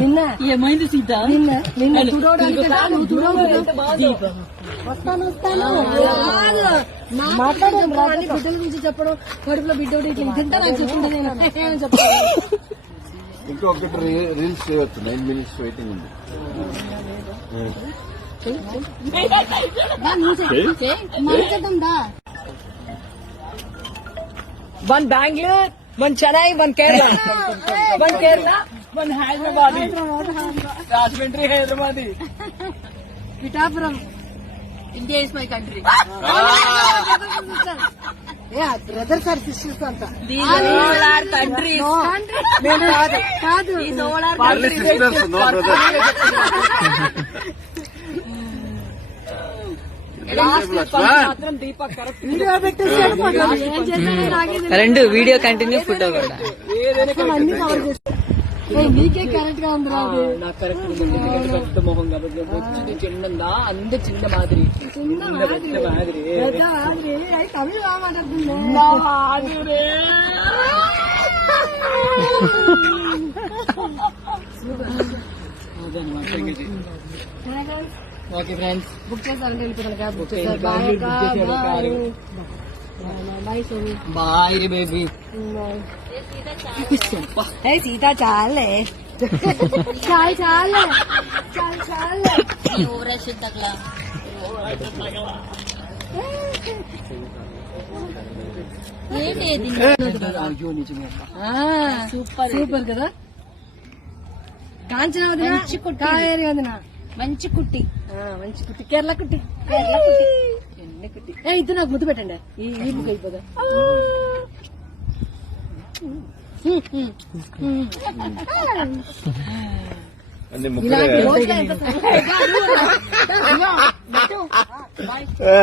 నిన్న ఏమైంది సీత? నిన్న వస్తాను మాట్లాడడం బిడ్డల గురించి చెప్పడం, కడుపులో బిడ్డ ఇదంతా నాకు చెప్పింది. నేను చెప్పాను ఇంకొకటి రీల్స్ చేయవచ్చు. 9 minutes వెయిటింగ్ ఉంది. One Bengaluru, one Chennai, one Kerala, one Kerala, one Hyderabad, Rajahmundry, Hyderabad, Pithapuram. India is my country. Brothers or sisters అంతా. These all are countries. కాదు These all are Only countries. sisters, no brothers. Last మాత్రం దీపక్ కరెక్ట్ వీడియో పెట్టేసాడు. ఏం చేశాడో నాకే తెలియదు. రెండు వీడియో కంటిన్యూ ఫోటో కూడా అన్ని కవర్ చేస్తాడు. నీకే కరెక్ట్ గా ఉంది రాదు. నాకు కరెక్ట్ ఉంది. ఎందుకంటే పెద్ద మొహం కాబట్టి వచ్చింది చిన్నదా, అంద చిన్న మాదిరి, పెద్ద మాదిరి, తమిళ బాగా మాట్లాడుతుంది. ఓకే ఫ్రెండ్స్, బుక్ చేస్తారంటే వెళ్ళిపోతాను కాదు. బుక్ చేశారు. బాయ్ సోని. బాయ్ రే బేబీ. సీత చాలే చాలు చాలే చాలు చాలే అయ్యో నిజమే. సూపర్ కదా. కాంచన మంచి కుట్టి. కావేరి వదిన మంచి కుట్టి, మంచి కుట్టి, కేరళ కుట్టి. ఎన్ని కుట్టి. ఇది నాకు ముద్దు పెట్టండి. ఈ బుక్ అయిపోదా. అన్ని ఇలాంటి ముక్కలే. రోజులు ఎంత ఏ.